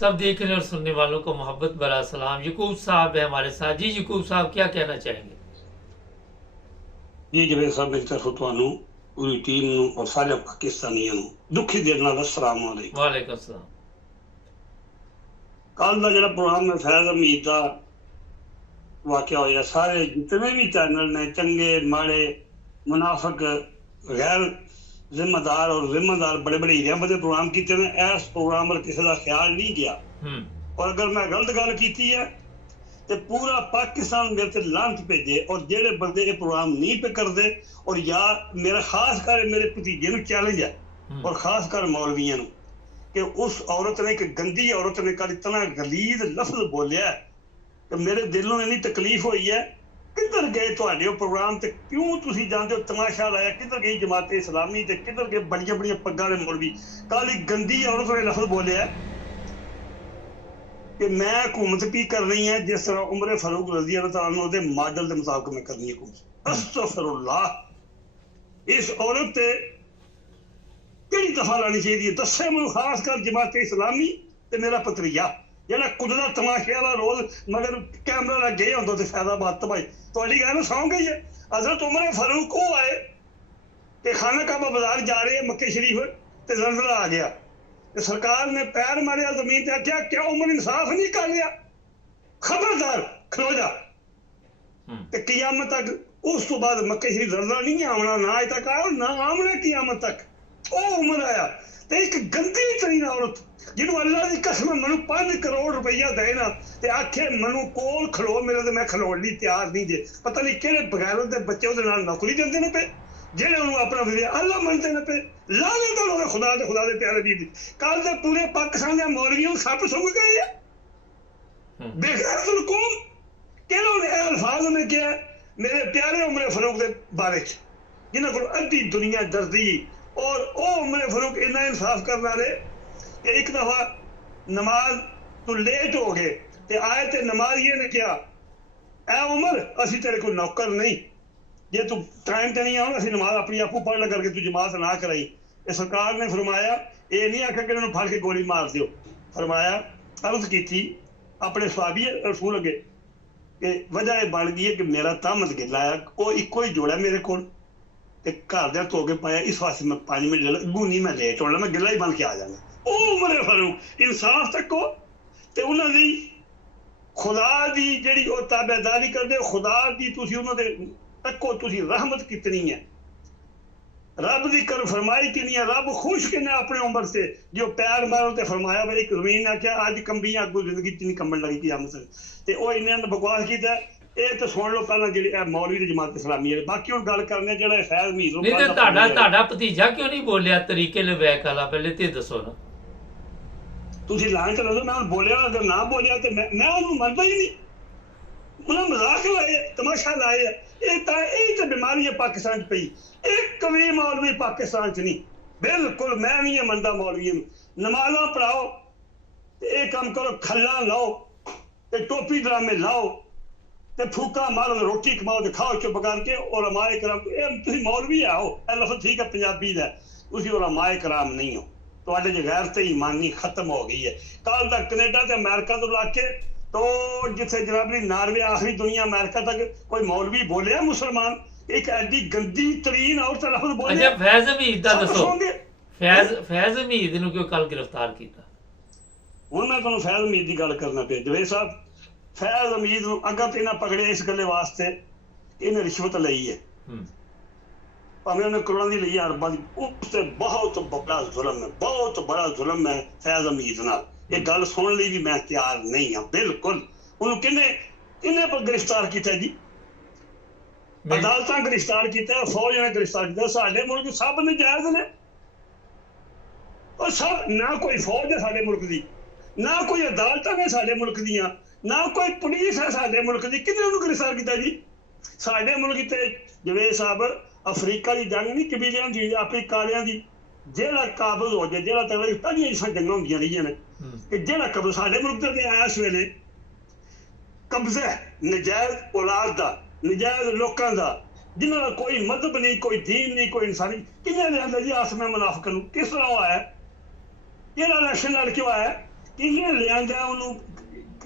सब देखने और सुनने वालों को मोहब्बत भरा सलाम। यकूब साहब है हमारे साथ। जी यकूब साहब क्या कहना चाहेंगे? जी जवेद साहब मेरी तरफों ਤੁਹਾਨੂੰ पूरी टीम ਨੂੰ और सारे पाकिस्तानियों ਨੂੰ दुखी दिल नाल अस्सलाम वालेकुम। वालेकुम सलाम। कल का जो प्रोग्राम में फैज हमीद का वाकया होया, सारे जितने भी चैनल ने चंगे माड़े मुनाफिक गैर जिम्मेदार और जिम्मेदार बड़े बड़े हीरिया बड़े प्रोग्राम किए ने। इस प्रोग्राम पर किसी का ख्याल नहीं गया। और अगर मैं गलत गल की है तो पूरा पाकिस्तान मेरे से लांत भेजे। और जेडे बंदे ये प्रोग्राम नहीं पे करते और या मेरा खास कर मेरे भतीजे नूं चैलेंज है और खास कर मौलवियों नूं कि उस औरत ने, एक गंदी औरत ने कल इतना गलीज लफ्ज बोलिया कि मेरे दिल नूं इन्नी तकलीफ हुई है। किधर गए तुहाडे प्रोग्राम ते क्यों तुसीं जांदे हो? तमाशा लाया। किधर गई जमात इस्लामी ते किधर गए बड़ियां बड़ियां पग्गां दे मौलवी? कल एक गंदी औरत ने लफ्ज बोलिया कि मैं हुकूमत भी करनी है जिस तरह उमर फारूक रज़ी अल्लाह तआला अन्हु दे मॉडल के मुताबिक मैं करनी है हुकूमत। अस्तगफिरुल्लाह। इस औरत ते किहड़ी दफा लानी चाहिए? दस्से मैनूं खास कर जमात इस्लामी ते मेरा पतरिया ਜਿਹੜਾ ਕੁੱਦਦਾ ਤਮਾਸ਼ੇ ਵਾਲਾ ਰੋਜ਼ मगर कैमरा लग गए होंगे तो फैजाबाद तबाही थोड़ी गल सौ गई है। हजरत उमर फारूक वो आए कि खाना काबा बाजार जा रहे हैं मक्के शरीफ ते ज़लज़ला आ गया ते सरकार ने पैर मारिया जमीन ते आख्या क्या उमर इंसाफ नहीं कर लिया? खबरदार खलो जा। ते कियामत तक उस तो बाद मक्के शरीफ ज़लज़ला नहीं आना, ना अज तक आया ना आमना कियामत तक। वो उमर आया ते एक गंदी तरीन औरत जिन्हों अल्लाह की कसम मैं 5 करोड़ रुपया दे ना ते आखे मैं कोल खलो मेरे तो मैं खलोण लई तैयार नहीं जे। पता नहीं किहड़े बगैरों के बच्चे उहदे नाल नौकरी देंदे ने पे जेड़े उन्होंने अपना वज़ीर अल्लाह मनते ने पे। लाने तो लोग खुदा दे प्यारे दी कल तो पूरे पाकिस्तान के मौलवियों सप सुंघ गए है। बेगैरतुल कौम किहड़े ने अल्फाज ने किया मेरे प्यारे उमर फारूक के बारे जिन्हां कोल अद्धी दुनिया डरदी। और वो उमर फारूक इन्ना इंसाफ करने वाले कि एक दफा नमाज तो लेट हो गए ते आए ते नमाजिए ने कहा ऐ उमर असी तेरे को नौकर नहीं, जे तू टाइम ते नहीं आना असी नमाज अपनी आपू पढ़ लग करके तू जमात ना कराई। सरकार ने फरमाया ये नहीं आखा कि उन्होंने फड़ के गोली मार दियो। फरमाया अर्ज की अपने सवाबी रसूल अगे कि वजह यह बन गई है कि मेरा तामत गिला है वो इको ही जोड़ा मेरे को घर दे धो के पाया। इस वास्ते मैं 5 मिनट अगू नहीं मैं लेट होना, मैं गिला ही बन के आ जाना। उमर फारूक इंसाफ तको ते उन्होंने खुदा दी जिहड़ी ओ ताबेदारी करदे खुदा दी तुसीं उन्हां दे तको तुसीं रहमत कितनी है, रब दी कर फरमाई कितनी है। रब खुश किन्ना अपने उमर से जो पैर मारो ते फरमाया भाई एक जमीन ने आख्या अज कंबी अगू जिंदगी च नहीं कंबन लगी कियामत ते ओ इन्ने बकवास कीता। ਇਹ ਤਾਂ ਸੁਣ ਲਓ ਪਹਿਲਾਂ ਜਿਹੜੇ ਮੌਲਵੀ ਦੀ ਜਮਾਤ ਇਸਲਾਮੀ ਹੈ। ਬਾਕੀ ਹੁਣ ਗੱਲ ਕਰਨੇ ਜਿਹੜਾ ਫੈਜ਼ ਮੀਜ਼ ਨਹੀਂ ਤੇ ਤੁਹਾਡਾ ਭਤੀਜਾ ਕਿਉਂ ਨਹੀਂ ਬੋਲਿਆ ਤਰੀਕੇ ਲਵੈਕ ਵਾਲਾ? ਪਹਿਲੇ ਤੇ ਦੱਸੋ ਨਾ। ਤੁਸੀਂ ਲਾਂ ਚਲੋ ਮੈਂ ਹੁਣ ਬੋਲਿਆ ਅਗਰ ਨਾ ਬੋਲਿਆ ਤੇ ਮੈਂ ਉਹਨੂੰ ਮੰਨਦਾ ਹੀ ਨਹੀਂ। ਉਹਨਾਂ ਮਜ਼ਾਕ ਲਾਏ ਤਮਾਸ਼ਾ ਲਾਇਆ। ਇਹ ਤਾਂ ਬਿਮਾਰੀ ਹੈ ਪਾਕਿਸਤਾਨ 'ਚ ਪਈ। ਇੱਕ ਵੀ ਮੌਲਵੀ ਪਾਕਿਸਤਾਨ 'ਚ ਨਹੀਂ। ਬਿਲਕੁਲ ਮੈਂ ਵੀ ਇਹ ਮੰਨਦਾ ਮੌਲਵੀਆਂ ਨੂੰ ਨਮਾਜ਼ਾਂ ਪੜਾਓ ਤੇ ਇਹ ਕੰਮ ਕਰੋ, ਖੱਲਾਂ ਲਾਓ ਤੇ ਟੋਪੀ ਡਰਾਮੇ ਲਾਓ ਤੇ ਫੂਕਾ ਮਾਰੋ, ਰੋਟੀ ਕਮਾਓ ਤੇ ਖਾਓ ਚੁੱਪ ਕਰਕੇ। और उलमाए कराम ਤੁਸੀਂ मौलवी आओ ਇਹ ਲਫ਼ਜ਼ ਠੀਕ ਹੈ ਪੰਜਾਬੀ ਦਾ, ਤੁਸੀਂ उलमाए कराम नहीं हो। ਤੁਹਾਡੇ 'ਚ ਗੈਰਤ ਤੇ ਈਮਾਨੀ ਖਤਮ ਹੋ ਗਈ ਹੈ। ਕੱਲ ਦਾ ਕੈਨੇਡਾ ਤੇ ਅਮਰੀਕਾ ਤੋਂ ਲਾ ਕੇ तो जिथे जनाबी नार्वे आखिरी दुनिया अमेरिका तक कोई मौलवी बोलिया मुसलमान एक एडी गंदी तरीन औरत लफ्ज़ बोले। अच्छा फैज हमीद दा दसो, फैज हमीद नूं क्यों कल गिरफ्तार कीता? हुण मैं तुहानूं फैज हमीद दी गल करना पे जवेद साहब। फैज हमीद नूं अगर तो इन्हां पकड़े इस गल्ले वास्ते इन्हें रिश्वत लई है, भावें उन्हें करोड़ां दी लई अरबां दी, उसते बहुत बड़ा जुल्म है, बहुत बड़ा जुल्म है फैज हमीद नाल। ये गल सुन ली भी मैं तैयार नहीं हाँ बिल्कुल। उन्होंने किन्ने पर गिरफ्तार किया जी? अदालत गिरफ्तार किया, फौज ने गिरफ्तार किया। साडे मुल्क सब नजायज ने और सब ना कोई फौज है साडे मुल्क दी, ना कोई अदालत ने साडे मुल्क दियां, ना कोई पुलिस है साडे मुल्क दी। किन्ने उन्होंने गिरफ्तार किया जी? साडे मुल्क ते जवेद साहब अफ्रीका की जंग नहीं कबीलियां दी अपनी कालियां दी जेड़ा काबज हो जाए, जेड़ा तगड़ा पहलियां जिस जंगां होंदियां रहियां ने कि जेड़ा कब्जा साडे मुल्क ते आया इस वेले कब्जा नजायज औलाद दा, नजायज लोकां दा, जिन्हां दा कोई मजहब नहीं, कोई दीन नहीं, कोई इंसानी। किन्ने लिआंदा जी आसमा मुनाफिक नूं? किस तरह आया? केड़ा इलेक्शन लड़ के आया? ਕਿਹਨੇ ਲਿਆਂਦਾ ਉਹਨੂੰ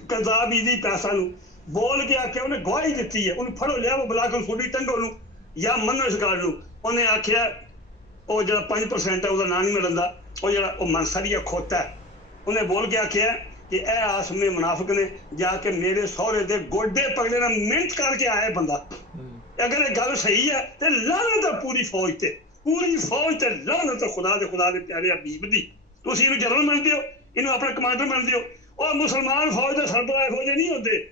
ਕਜ਼ਾਬੀ ਦੀ ਪੈਸਾ ਨੂੰ ਬੋਲ ਕੇ ਆਖਿਆ, ਉਹਨੇ ਗਵਾਹੀ ਦਿੱਤੀ ਹੈ, ਉਹਨੂੰ ਫੜੋ ਲਿਆ ਬੁਲਾ ਕੇ ਸੋਡੀ ਟੰਗੋ ਨੂੰ ਜਾਂ ਮੰਨੋ ਇਸ ਗੱਲ ਨੂੰ। ਉਹਨੇ ਆਖਿਆ ਉਹ ਜਿਹੜਾ 5% ਹੈ ਉਹਦਾ ਨਾਂ ਨਹੀਂ ਮਿਲਦਾ, ਉਹ ਜਿਹੜਾ ਉਹ ਮਨਸਰੀਆ ਖੋਤਾ ਹੈ, ਉਹਨੇ ਬੋਲ ਕੇ ਆਖਿਆ ਕਿ ਇਹ ਆਸਮੇ ਮੁਨਾਫਿਕ ਨੇ ਜਾ ਕੇ ਮੇਰੇ ਸਹੁਰੇ ਦੇ ਗੋਡੇ ਪਕੜੇ ਨਾਲ ਮਿਹਨਤ ਕਰਕੇ ਆਇਆ ਬੰਦਾ। ਅਗਰ ਇਹ ਗੱਲ ਸਹੀ ਹੈ ਤੇ ਲਾਹਨਤ ਹੈ ਪੂਰੀ ਫੌਜ ਤੇ, ਪੂਰੀ ਫੌਜ ਤੇ ਲਾਹਨਤ ਹੈ ਖੁਦਾ ਦੇ ਪਿਆਰੇ ਹਬੀਬ ਦੀ। ਤੁਸੀਂ ਇਹਨੂੰ ਜਨਰਲ ਮੰਨਦੇ ਹੋ, ਇਹਨੂੰ ਆਪਣਾ ਕਮਾਂਡਰ ਮੰਨਦੇ ਹੋ। ਉਹ ਮੁਸਲਮਾਨ ਫੌਜ ਦੇ ਸਰਬਰਾਹ ਇਹੋ ਜਿਹੇ ਨਹੀਂ ਹੁੰਦੇ।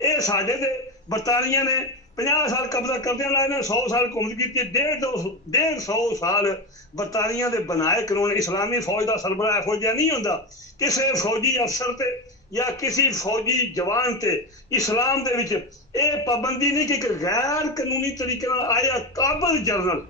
ਇਹ ਸਾਡੇ ਤੇ ਬਰਤਾਨੀਆ ਨੇ 50 ਸਾਲ ਕਬਜ਼ਾ ਕਰਦਿਆਂ ਲਾਏ ਨੇ, 100 ਸਾਲ ਘੁੰਮਤ ਕੀਤੀ, 150 ਸਾਲ ਬਰਤਾਨੀਆ ਦੇ ਬਣਾਏ ਕਾਨੂੰਨ। ਇਸਲਾਮੀ ਫੌਜ ਦਾ ਸਰਬਰਾਹ ਇਹੋ ਜਿਹਾ ਨਹੀਂ ਹੁੰਦਾ। ਕਿਸੇ ਫੌਜੀ ਅਫਸਰ ਤੇ ਜਾਂ ਕਿਸੇ ਫੌਜੀ ਜਵਾਨ ਤੇ ਇਸਲਾਮ ਦੇ ਵਿੱਚ ਇਹ ਪਾਬੰਦੀ ਨਹੀਂ ਕਿ ਇੱਕ ਗੈਰ ਕਾਨੂੰਨੀ ਤਰੀਕੇ ਨਾਲ ਆਇਆ ਕਾਬਲ ਜਨਰਲ,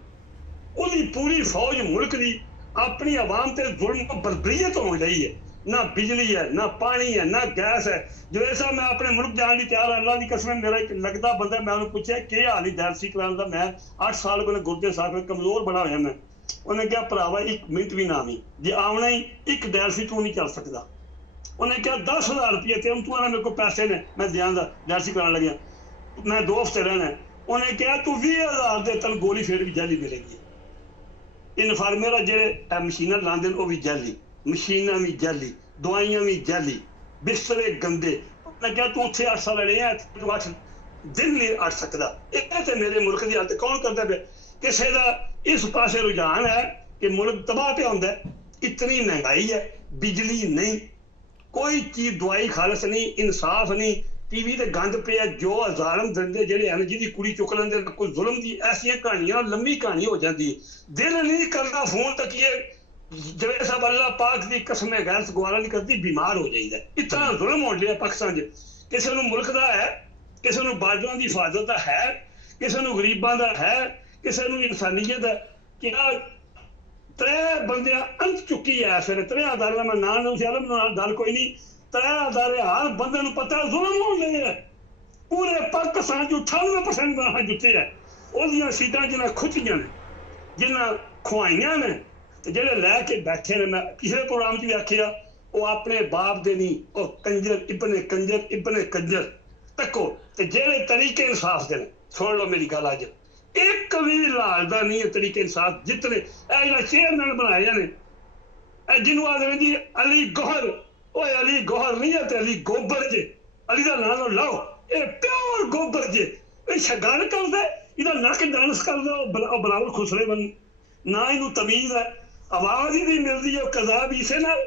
ਉਹਦੀ ਪੂਰੀ ਫੌਜ ਮੁਲਕ ਦੀ ਆਪਣੀ ਆਵਾਮ ਤੇ ਜ਼ੁਲਮ ਬਰਬਰੀਅਤ ਹੋਣ ਲਈ ਹੈ। ਨਾ ਬਿਜਲੀ ਹੈ, ਨਾ ਪਾਣੀ ਹੈ, ਨਾ ਗੈਸ ਹੈ। ਜਿਵੇਂ ਸਾਹਿਬ ਮੈਂ ਆਪਣੇ ਮੁਲਕ ਜਾਣ ਲਈ ਤਿਆਰ, ਅੱਲਾ ਦੀ ਕਸਮ। ਮੇਰਾ ਇੱਕ ਲੱਗਦਾ ਬੰਦਾ, ਮੈਂ ਉਹਨੂੰ ਪੁੱਛਿਆ ਕੀ ਹਾਲ ਹੀ ਡਾਇਲਸਿਸ ਕਰਾਉਣ ਦਾ। ਮੈਂ 8 ਸਾਲ ਕੋਲ ਗੁਰਦੇ ਸਾਹਿਬ ਕਮਜ਼ੋਰ ਬੜਾ ਹੋਇਆ ਮੈਂ। ਉਹਨੇ ਕਿਹਾ ਭਰਾਵਾ 1 ਮਿੰਟ ਵੀ ਨਾ ਵੀ ਜੇ ਆਉਣਾ ਹੀ 1 ਡਾਇਲਸਿਸ ਤੂੰ ਨਹੀਂ ਚੱਲ ਸਕਦਾ। ਉਹਨੇ ਕਿਹਾ 10,000 ਰੁਪਏ ਤੇ ਤੂੰ ਆਣਾ ਮੇਰੇ ਕੋਲ ਪੈਸੇ ਨੇ ਮੈਂ ਦਿਆਂਗਾ, ਡਾਇਲਸਿਸ ਕਰਾਉਣ ਲੱਗਿਆ, ਮੈਂ 2 ਹਫ਼ਤੇ ਰਹਿਣਾ। ਉਹਨੇ ਕਿਹਾ ਤੂੰ 20,000 ਦੇ ਤੈਨੂੰ ਗੋਲੀ ਫੇਰ ਵੀ ਜਾਲੀ ਮਿਲੇਗੀ। ਇਨਫਾਰਮਰ ਜਿਹੜੇ ਮਸ਼ੀਨਾਂ ਲਾਉਂਦੇ ਨੇ ਉਹ ਵੀ ਜਾਲੀ, ਮਸ਼ੀਨਾਂ ਵੀ ਜਾਲੀ, ਦਵਾਈਆਂ ਵੀ ਜਾਲੀ, ਬਿਸਤਰੇ ਗੰਦੇ। ਮੈਂ ਕਿਹਾ ਤੂੰ ਉੱਥੇ 8 ਸਾਲ ਰਹੇ ਆ, ਤੂੰ 8 ਦਿਨ ਨਹੀਂ ਅੜ ਸਕਦਾ। ਇਹ ਤੇ ਮੇਰੇ ਮੁਲਕ ਦੀ ਹਾਲਤ ਕੌਣ ਕਰਦਾ ਪਿਆ? ਕਿਸੇ ਦਾ ਇਸ ਪਾਸੇ ਰੁਝਾਨ ਹੈ ਕਿ ਮੁਲਕ ਤਬਾਹ ਪਿਆ ਹੁੰਦਾ। ਇਤਨੀ ਮਹਿੰਗਾਈ ਹੈ, ਬਿਜਲੀ ਨਹੀਂ, ਕੋਈ ਚੀਜ਼, ਦਵਾਈ ਖਾਲਸ ਨਹੀਂ, ਇਨਸਾਫ ਨਹੀਂ, ਟੀਵੀ ਤੇ ਗੰਦ ਪਿਆ, ਜੋ ਜ਼ਾਲਮ ਦਰਿੰਦੇ ਜਿਹੜੇ ਹਨ ਜਿਹਦੀ ਕੁੜੀ ਚੁੱਕ ਲੈਂਦੇ, ਕੋਈ ਜ਼ੁਲਮ ਦੀ ਐਸੀਆਂ ਕਹਾਣੀਆਂ, ਲੰਮੀ ਕਹਾਣੀ ਹੋ ਜਾਂਦੀ ਹੈ। ਦਿਲ ਨਹੀਂ ਕਰਦਾ ਫੋਨ ਤੱਕੀਏ। ਜਿਵੇਂ ਸਾਹਿਬ ਅੱਲਾ ਪਾਕ ਦੀ ਕਸਮ ਹੈ, ਗੈਸ ਗਵਾਰਾ ਨਹੀਂ ਕਰਦੀ, ਬਿਮਾਰ ਹੋ ਜਾਈਦਾ। ਇਤਨਾ ਜ਼ੁਲਮ ਹੋ ਰਿਹਾ ਪਾਕਿਸਤਾਨ 'ਚ। ਕਿਸੇ ਨੂੰ ਮੁਲਕ ਦਾ ਹੈ, ਕਿਸੇ ਨੂੰ ਬਾਰਡਰਾਂ ਦੀ ਹਿਫਾਜ਼ਤ ਦਾ ਹੈ, ਕਿਸੇ ਨੂੰ ਗਰੀਬਾਂ ਦਾ ਹੈ, ਕਿਸੇ ਨੂੰ ਇਨਸਾਨੀਅਤ ਹੈ। ਕਿ 3 ਬੰਦਿਆਂ ਅੰਤ ਚੁੱਕੀ ਹੈ ਫਿਰ 3 ਅਦਾਰੇ ਦਾ ਮੈਂ ਨਾਂ ਨਹੀਂ ਸਿਆਲ ਨਾਲ ਗੱਲ ਕੋਈ ਨਹੀਂ। 3 ਅਦਾਰੇ ਹਰ ਬੰਦੇ ਨੂੰ ਪਤਾ ਜ਼ੁਲਮ ਹੋਣ ਲੱਗੇ ਹੈ। ਪੂਰੇ ਪਾਕਿਸਤਾਨ 'ਚ 98% ਬਾਹਾਂ ਜੁੱਤੇ ਹੈ। ਉਹਦੀਆਂ ਸੀਟਾਂ ਜਿਹਨਾਂ ਖੁੱਚੀਆਂ ਨੇ, ਜਿਹਨਾਂ ਖੁਆਈਆਂ ਨੇ, ਤੇ ਜਿਹੜੇ ਲੈ ਕੇ ਬੈਠੇ ਨੇ। ਮੈਂ ਪਿਛਲੇ ਪ੍ਰੋਗਰਾਮ 'ਚ ਵੀ ਆਖਿਆ, ਉਹ ਆਪਣੇ ਬਾਪ ਦੇ ਨਹੀਂ, ਉਹ ਕੰਜਰ ਇਬਨੇ ਕੰਜਰ ਤੱਕੋ। ਤੇ ਜਿਹੜੇ ਤਰੀਕੇ ਇਨਸਾਫ ਦੇ ਨੇ, ਸੁਣ ਲਓ ਮੇਰੀ ਗੱਲ, ਅੱਜ ਇੱਕ ਵੀ ਲਾਜਦਾ ਨਹੀਂ ਹੈ ਤਰੀਕੇ ਇਨਸਾਫ। ਜਿਤਨੇ ਇਹ ਜਿਹੜਾ ਚੇਅਰਮੈਨ ਬਣਾਏ ਨੇ, ਇਹ ਜਿਹਨੂੰ ਆਖਦੇ ਜੀ ਅਲੀ ਗੋਹਰ, ਉਹ ਅਲੀ ਗੋਹਰ ਨਹੀਂ ਹੈ ਤੇ ਅਲੀ ਗੋਬਰ ਜੇ। ਅਲੀ ਦਾ ਨਾਂ ਲਾਓ, ਇਹ ਪਿਓਰ ਗੋਬਰ ਜੇ। ਇਹ ਸ਼ਗਨ ਕਰਦਾ, ਇਹਦਾ ਨੱਕ ਡਾਂਸ ਕਰਦਾ, ਉਹ ਬਰਾਬਰ ਖੁਸਰੇ ਬਣ, ਨਾ ਇਹਨੂੰ ਤਮੀਜ਼ ਹੈ, ਆਵਾਜ਼ ਹੀ ਨਹੀਂ ਮਿਲਦੀ। ਉਹ ਕਜ਼ਾਬ ਇਸੇ ਨਾਲ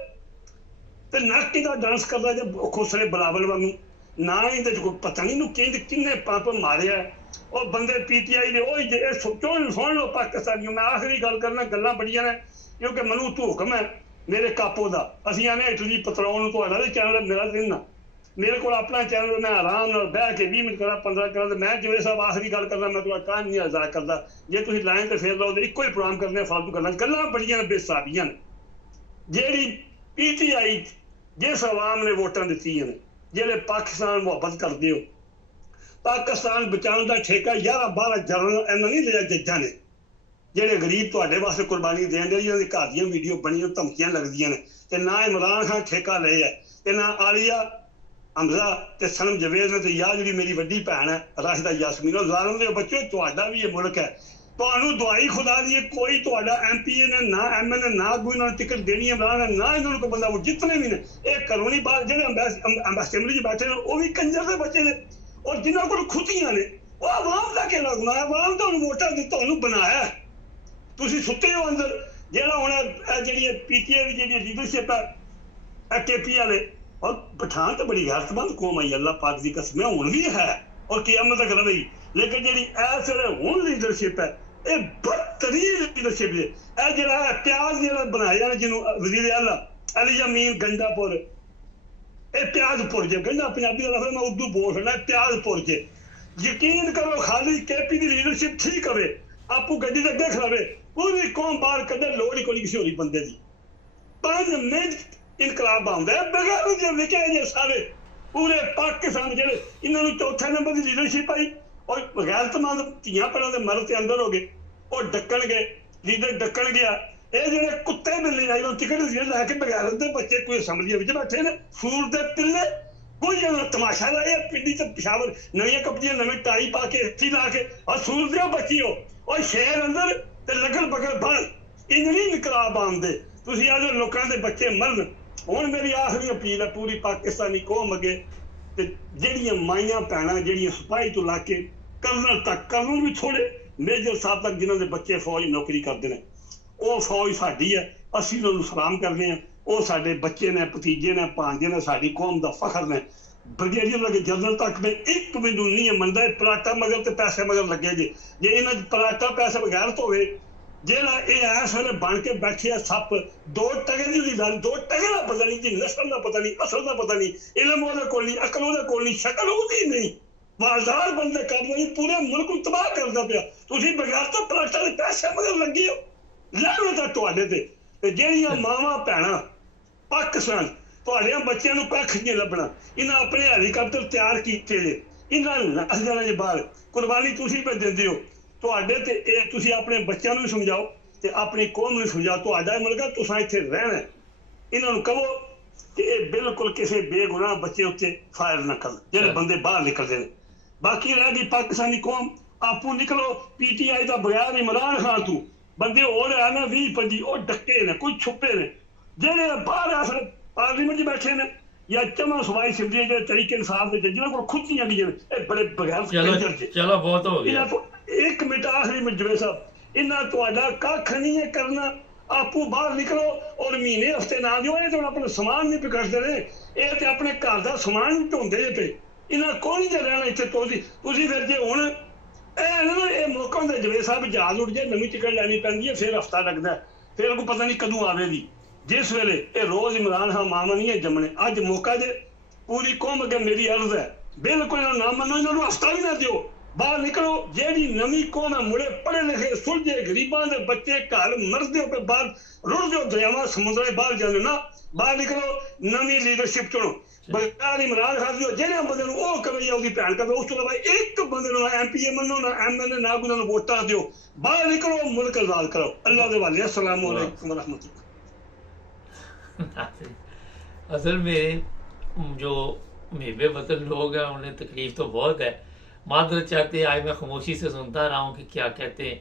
ਤੇ ਨੱਕ ਇਹਦਾ ਡਾਂਸ ਕਰਦਾ ਜੇ ਖੁਸਰੇ ਬਰਾਬਰ ਵਾਂਗੂ। ਨਾ ਇਹਦੇ 'ਚ ਕੋਈ ਪਤਾ ਨਹੀਂ ਇਹਨੂੰ ਕਿੰਨੇ ਪੰਪ ਮਾਰਿਆ। ਉਹ ਬੰਦੇ PTI ਦੇ ਉਹ ਜੇ ਸੁਣ ਲਓ ਪਾਕਿਸਤਾਨੀਓ। ਮੈਂ ਆਖਰੀ ਗੱਲ ਕਰਨਾ, ਗੱਲਾਂ ਬੜੀਆਂ ਨੇ ਕਿਉਂਕਿ ਮੈਨੂੰ ਤੂੰ ਹੁਕਮ ਹੈ ਮੇਰੇ ਕਾਪੋ ਦਾ। ਅਸੀਂ ਆਨੇ ਇਟਲੀ ਪਤਰੋਲ ਨੂੰ ਤੁਹਾਡਾ ਵੀ ਚੈਨਲ ਮੇਰਾ ਦਿਨ, ਮੇਰੇ ਕੋਲ ਆਪਣਾ ਚੈਨਲ, ਮੈਂ ਆਰਾਮ ਨਾਲ ਬਹਿ ਕੇ 20 ਮਿੰਟ ਕਰਾਂ, 15 ਕਰਾਂ। ਤੇ ਮੈਂ ਜਿਵੇਂ ਸਾਹਿਬ ਆਖਰੀ ਗੱਲ ਕਰਦਾ, ਮੈਂ ਤੁਹਾਡਾ ਕਾਨ ਨਹੀਂ ਆਜ਼ਾਦ ਕਰਦਾ। ਜੇ ਤੁਸੀਂ ਲਾਈਨ ਤੇ ਫੇਰ ਲਾਓ, ਇੱਕੋ ਹੀ ਪ੍ਰੋਗਰਾਮ ਕਰਨੇ, ਫਾਲਤੂ ਗੱਲਾਂ ਬੜੀਆਂ ਨੇ, ਬੇਸਾਬੀਆਂ ਨੇ। ਜਿਹੜੀ PTI ਜਿਸ ਆਵਾਮ ਨੇ ਵੋਟਾਂ ਦਿੱਤੀਆਂ ਨੇ, ਜਿਹੜੇ ਪਾਕਿਸਤਾਨ ਮੁਹੱਬਤ ਕਰਦੇ ਹੋ, ਪਾਕਿਸਤਾਨ ਬਚਾਉਣ ਦਾ ਠੇਕਾ 11-12 ਜਨਰਲ ਇਹਨਾਂ ਨਹੀਂ ਲਿਆ ਜੱਜਾਂ ਨੇ, ਜਿਹੜੇ ਗਰੀਬ ਤੁਹਾਡੇ ਵਾਸਤੇ ਕੁਰਬਾਨੀ ਦੇਣ ਦੇ। ਜਿਹਨਾਂ ਦੇ ਘਰ ਦੀਆਂ ਵੀਡੀਓ ਬਣੀਆਂ, ਧਮਕੀਆਂ ਲੱਗਦੀਆਂ ਨੇ। ਤੇ ਨਾ ਇਮਰਾਨ ਖਾਨ ਠੇਕਾ ਲਏ ਹੈ, ਤੇ ਨਾ ਆਲੀਆ ਹਮਜ਼ਾ ਤੇ ਸਨਮ ਜਵੇਦ ਨੇ, ਤੇ ਯਾ ਜਿਹੜੀ ਮੇਰੀ ਵੱਡੀ ਭੈਣ ਹੈ ਰਾਸ਼ਿਦਾ ਯਾਸਮੀਨ। ਉਹ ਜ਼ਾਲਮ ਦੇ ਬੱਚੋ, ਤੁਹਾਡਾ ਵੀ ਇਹ ਮੁਲਕ ਹੈ, ਤੁਹਾਨੂੰ ਦਵਾਈ ਖੁਦਾ ਦੀ। ਕੋਈ ਤੁਹਾਡਾ MPA ਨੇ ਨਾ MLA ਨਾ ਕੋਈ ਇਹਨਾਂ ਨੂੰ ਟਿਕਟ ਦੇਣੀ ਹੈ, ਨਾ ਇਹਨਾਂ ਨੂੰ ਕੋਈ ਬੰਦਾ। ਉਹ ਜਿਤਨੇ ਵੀ ਨੇ ਇਹ ਕਾਨੂੰਨੀ ਬਾਤ, ਜਿਹੜੇ ਅਸੈਂਬਲੀ 'ਚ ਬੈਠੇ ਨੇ ਉਹ ਵੀ ਕੰਜਰ ਦੇ ਬੱਚੇ ਨੇ। ਔਰ ਜਿਨ੍ਹਾਂ ਕੋਲ ਖੁੱਤੀਆਂ ਨੇ ਉਹ ਆਵਾਮ ਦਾ ਕਿਹੜਾ ਗੁਨਾਹ ਹੈ? ਆਵਾਮ ਤੁਹਾਨੂੰ ਵੋਟਾਂ ਦਿੱਤੀ, ਤੁਹਾਨੂੰ ਬਣਾਇਆ, ਤੁਸੀਂ ਸੁੱਤੇ ਹੋ ਅੰਦਰ। ਜਿਹੜਾ ਹੁਣ ਜਿਹੜੀ PTI ਦੀ ਜਿਹੜੀ ਲੀਡਰਸ਼ਿਪ ਹੈ, KP ਵਾਲੇ, ਔਰ ਪਠਾਨ ਤਾਂ ਬੜੀ ਗੈਰਤਮੰਦ ਕੌਮ ਆਈ, ਅੱਲਾ ਪਾਕ ਦੀ ਕਸਮ ਹੈ, ਹੁਣ ਵੀ ਹੈ ਔਰ ਕਿਆਮਤ ਤੱਕ ਰਹੇਗੀ। ਲੇਕਿਨ ਜਿਹੜੀ ਇਸ ਵੇਲੇ ਹੁਣ ਲੀਡਰਸ਼ਿਪ ਹੈ, ਇਹ ਬਦਤਰੀਨ ਲੀਡਰਸ਼ਿਪ ਹੈ। ਇਹ ਜਿਹੜਾ ਪਿਆਜ਼ ਜਿਹੜਾ ਬਣਾਇਆ ਨੇ, ਜਿਹਨੂੰ ਵਜ਼ੀਰ ਆਲਾ ਅਲੀ ਯਮੀਨ ਗੰਡਾਪੁਰ, ਇਹ ਪਿਆਜ਼ਪੁਰ ਜੇ। ਗੰਡਾ ਪੰਜਾਬੀ ਦਾ ਲਫ਼ਜ਼ ਮੈਂ ਉਰਦੂ ਬੋਲ ਸਕਦਾ, ਪਿਆਜ਼ਪੁਰ ਜੇ। ਯਕੀਨ ਕਰੋ ਖਾਲੀ KP ਦੀ ਲੀਡਰਸ਼ਿਪ ਠੀਕ ਹੋਵੇ, ਆਪੂ ਗੱਡੀ ਦੇ ਅੱਗੇ ਖੜਾਵੇ, ਪੂਰੀ ਕੌਮ ਬਾਹਰ ਕੱਢੇ, ਲੋੜ ਹੀ ਕੋਈ ਕਿਸੇ ਹੋਰ ਬੰਦੇ ਦੀ। 5 ਮਿੰਟ ਇਨਕਲਾਬ ਆਉਂਦਾ ਹੈ ਬਗੈਰ ਜੇ ਵਿਕੇ ਜੇ ਸਾਰੇ ਪੂਰੇ ਪਾਕਿਸਤਾਨ। ਜਿਹੜੇ ਇਹਨਾਂ ਨੂੰ 4ਥੇ ਨੰਬਰ ਦੀ ਲੀਡਰਸ਼ਿਪ ਆਈ, ਔਰ ਗੈਰਤਮੰਦ ਧੀਆਂ ਭੈਣਾਂ ਦੇ ਮਰਦ ਤੇ ਅੰਦਰ ਹੋ ਗਏ, ਉਹ ਡੱਕਣ ਗਏ, ਲੀਡਰ ਡੱਕਣ ਗਿਆ। ਇਹ ਜਿਹੜੇ ਕੁੱਤੇ ਬਿੱਲੇ ਆਏ ਉਹ ਟਿਕਟ ਜਿਹੜੇ ਲੈ ਕੇ ਬਗੈਰ ਦੇ ਬੱਚੇ ਕੋਈ ਅਸੈਂਬਲੀ ਵਿੱਚ ਬੈਠੇ ਨੇ ਸੂਰ ਦੇ ਪਿੱਲੇ ਕੋਈ ਇਹਨਾਂ ਤਮਾਸ਼ਾ ਲਾਇਆ ਪਿੰਡੀ ਤੇ ਪਿਸ਼ਾਵਰ ਨਵੀਆਂ ਕੱਪੜੀਆਂ ਨਵੇਂ ਟਾਈ ਪਾ ਕੇ ਇੱਥੇ ਲਾ ਕੇ ਆ ਸੂਰ ਦੇ ਬੱਚਿਓ ਉਹ ਸ਼ਹਿਰ ਅੰਦਰ ਤੇ ਲੱਗਣ ਬਗਲ ਬਾਹਰ ਇੰਨੀ ਇਨਕਲਾਬ ਆਉਂਦੇ ਤੁਸੀਂ ਆ ਜੋ ਲੋਕਾਂ ਦੇ ਬੱਚੇ ਮਰਨ ਹੁਣ ਮੇਰੀ ਆਖਰੀ ਅਪੀਲ ਹੈ ਪੂਰੀ ਪਾਕਿਸਤਾਨੀ ਕੌਮ ਅੱਗੇ ਤੇ ਜਿਹੜੀਆਂ ਮਾਈਆਂ ਭੈਣਾਂ ਜਿਹੜੀਆਂ ਸਿਪਾਹੀ ਤੋਂ ਲਾ ਕੇ ਕਰਨਲ ਤੱਕ ਕਰਨਲ ਵੀ ਥੋੜੇ ਮੇਜਰ ਸਾਹਿਬ ਤੱਕ ਜਿਨ੍ਹਾਂ ਦੇ ਬੱਚੇ ਫੌਜ ਨੌਕਰੀ ਕਰਦੇ ਨੇ ਉਹ ਫੌਜ ਸਾਡੀ ਹੈ ਅਸੀਂ ਉਹਨਾਂ ਨੂੰ ਸਲਾਮ ਕਰਦੇ ਹਾਂ ਉਹ ਸਾਡੇ ਬੱਚੇ ਨੇ ਭਤੀਜੇ ਨੇ ਭਾਂਜੇ ਨੇ ਸਾਡੀ ਕੌਮ ਦਾ ਫਖਰ ਨੇ ਬ੍ਰਿਗੇਡੀਅਰ ਲੱਗੇ ਜਨਰਲ ਤੱਕ ਮੈਂ ਇੱਕ ਮੈਨੂੰ ਨਹੀਂ ਮੰਨਦਾ ਪਰਾਟਾ ਮਗਰ ਤੇ ਪੈਸੇ ਮਗਰ ਲੱਗੇ ਜੇ ਇਹਨਾਂ ਪਰਾਟਾ ਪੈਸੇ ਬਗੈਰ ਹੋਵੇ ਜਿਹੜਾ ਇਹ ਐਸ ਵੇਲੇ ਬਣ ਕੇ ਬੈਠੇ ਆ ਸੱਪ ਦੋ ਟਗੇ ਦੀ ਗੱਲ ਦੋ ਟਗੇ ਦਾ ਪਤਾ ਨਹੀਂ ਜੀ ਨਸਲ ਦਾ ਪਤਾ ਨਹੀਂ ਅਸਲ ਦਾ ਪਤਾ ਨਹੀਂ ਇਲਮ ਉਹਦੇ ਕੋਲ ਨਹੀਂ ਅਕਲ ਉਹਦੇ ਕੋਲ ਨਹੀਂ ਸ਼ਕਲ ਉਹਦੀ ਨਹੀਂ ਮਾਲਦਾਰ ਬੰਦੇ ਕਰਦੇ ਨਹੀਂ ਪੂਰੇ ਮੁਲਕ ਨੂੰ ਤਬਾਹ ਕਰਦਾ ਪਿਆ ਤੁਸੀਂ ਬਗੈਰ ਤੋਂ ਪਰਾਟਾ ਦੇ ਪੈਸੇ ਮਗਰ ਲੱਗੇ ਹੋ ਲਾਹਨਤ ਹੈ ਤੁਹਾਡੇ ਤੇ ਜਿਹੜੀਆਂ ਮਾਵਾਂ ਭੈਣਾਂ ਪਾਕਿਸਤਾਨ ਤੁਹਾਡੇ ਬੱਚਿਆਂ ਨੂੰ ਕੱਖ ਨਹੀਂ ਲੱਭਣਾ ਇਹਨਾਂ ਆਪਣੇ ਹੈਲੀਕਾਪਟਰ ਤਿਆਰ ਕੀਤੇ ਜੇ ਇਹਨਾਂ ਨੂੰ ਨੱਸ ਜਾਣਾ ਜੇ ਬਾਹਰ ਕੁਰਬਾਨੀ ਤੁਸੀਂ ਵੀ ਦਿੰਦੇ ਹੋ ਤੁਹਾਡੇ ਤੇ ਇਹ ਤੁਸੀਂ ਆਪਣੇ ਬੱਚਿਆਂ ਨੂੰ ਸਮਝਾਓ ਤੇ ਆਪਣੀ ਕੌਮ ਨੂੰ ਸਮਝਾਓ ਤੁਹਾਡਾ ਮੁਲਕ ਹੈ ਤੁਸੀਂ ਇੱਥੇ ਰਹਿਣਾ ਇਹਨਾਂ ਨੂੰ ਕਹੋ ਕਿ ਇਹ ਬਿਲਕੁਲ ਕਿਸੇ ਬੇਗੁਨਾਹ ਬੱਚੇ ਉੱਤੇ ਫਾਇਰ ਨਾ ਕਰਨ ਜਿਹੜੇ ਬੰਦੇ ਬਾਹਰ ਨਿਕਲਦੇ ਨੇ ਬਾਕੀ ਰਹਿ ਗਈ ਪਾਕਿਸਤਾਨੀ ਕੌਮ ਆਪੂ ਨਿਕਲੋ ਪੀਟੀਆਈ ਦਾ ਬਗੈਰ ਇਮਰਾਨ ਖਾਨ ਤੂੰ ਬੰਦੇ ਹੋਰ ਆ ਨਾ 20-25 ਉਹ ਡੱਕੇ ਨੇ ਕੋਈ ਛੁਪੇ ਨੇ ਜਿਹੜੇ ਬਾਹਰ ਆ ਪਾਰਲੀਮੈਂਟ 'ਚ ਬੈਠੇ ਨੇ ਜਾਂ ਚਮਾ ਸਵਾਈ ਸਿੱਧੇ ਜਿਹੜੇ ਤਰੀਕੇ ਇਨਸਾਫ ਦੇ ਜਿਹਨਾਂ ਕੋਲ ਖੁੱਦੀਆਂ ਵੀ ਇਹ ਬੜੇ ਬਗੈਰ ਚਲੋ ਬਹੁਤ ਹੋ ਗਿਆ ਇੱਕ ਮਿੰਟ ਆਖਰੀ ਮਜਵੇ ਸਾਹਿਬ ਇਹਨਾਂ ਤੁਹਾਡਾ ਕੱਖ ਨਹੀਂ ਹੈ ਕਰਨਾ ਆਪੂ ਬਾਹਰ ਨਿਕਲੋ ਔਰ ਮਹੀਨੇ ਹਫਤੇ ਨਾ ਦਿਓ ਇਹ ਤਾਂ ਆਪਣਾ ਸਮਾਨ ਨਹੀਂ ਪਿਕੜਦੇ ਨੇ ਇਹ ਤੇ ਆਪਣੇ ਘਰ ਦਾ ਸਮਾਨ ਢੋਂਦੇ ਜੇ ਪਏ ਇਹਨਾਂ ਕੋਲ ਨਹੀਂ ਰਹਿਣਾ ਇੱਥੇ ਤੁਸੀਂ ਫਿਰ ਜੇ ਹੁਣ ਇਹ ਮੌਕਾ ਹੁੰਦਾ ਜਵੇ ਸਾਹਿਬ ਜਹਾਜ਼ ਉੱਡ ਜਾਏ ਨਵੀਂ ਟਿਕਟ ਲੈਣੀ ਪੈਂਦੀ ਹੈ ਫਿਰ ਹਫਤਾ ਲੱਗਦਾ ਫਿਰ ਕੋਈ ਪਤਾ ਨਹੀਂ ਕਦੋਂ ਆਵੇਗੀ ਜਿਸ ਵੇਲੇ ਇਹ ਰੋਜ਼ ਇਮਰਾਨ ਖਾਨ ਮਾਮਾ ਨਹੀਂ ਹੈ ਜੰਮਣੇ ਅੱਜ ਮੌਕਾ ਜੇ ਪੂਰੀ ਕੌਮ ਅੱਗੇ ਮੇਰੀ ਅਰਜ਼ ਹੈ ਬਿਲਕੁਲ ਇਹਨਾਂ ਨਾ ਮੰਨੋ ਇਹਨਾਂ ਨੂੰ ਹਫਤਾ ਵੀ ਨਾ ਦਿਓ ਬਾਹਰ ਨਿਕਲੋ ਜਿਹੜੀ ਨਵੀਂ ਕੌਮ ਹੈ ਮੁੰਡੇ ਪੜ੍ਹੇ ਲਿਖੇ ਸੁਲਝੇ ਗਰੀਬਾਂ ਦੇ ਬੱਚੇ ਘਰ ਮਰਦੇ ਹੋ ਕੇ ਬਾਹਰ ਰੁੜਦੇ ਹੋ ਦਰਿਆਵਾਂ ਸਮੁੰਦਰਾਂ ਬਾਹਰ ਜਾਂਦੇ ਨਾ ਬਾਹਰ ਨਿਕਲੋ ਨਵੀਂ ਲੀਡਰਸ਼ਿਪ ਚੁਣੋ ਬਗੈਰ ਇਮਰਾਨ ਖਾਨ ਦੀ ਜਿਹੜੇ ਬੰਦੇ ਨੂੰ ਉਹ ਕਵੇ ਜਾਂ ਉਹਦੀ ਭੈਣ ਕਵੇ ਉਸ ਤੋਂ ਇਲਾਵਾ ਇੱਕ ਬੰਦੇ ਨੂੰ ਐਮਪੀਏ ਮੰਨੋ ਨਾ ਐਮਐਲਏ ਨਾ ਉਹਨਾਂ ਨੂੰ ਵੋਟਾਂ ਦਿਓ ਬਾਹਰ ਨਿਕਲੋ ਮੁਲਕ ਆਜ਼ਾਦ ਕਰੋ ਅੱਲਾਹ ਦੇ ਵਾਲੇ अस्सलाम वालेकुम व रहमतुल्लाह। असल में जो मेरे वतन लोग हैं उन्हें तकलीफ तो बहुत है मादरत चाहते हैं आज मैं खामोशी से सुनता रहा हूँ कि क्या कहते हैं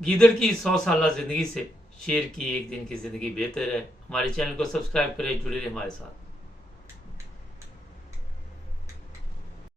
गीदड़ की 100 साल जिंदगी से शेर की एक दिन की जिंदगी बेहतर है। हमारे चैनल को सब्सक्राइब करें जुड़े रहे हमारे साथ।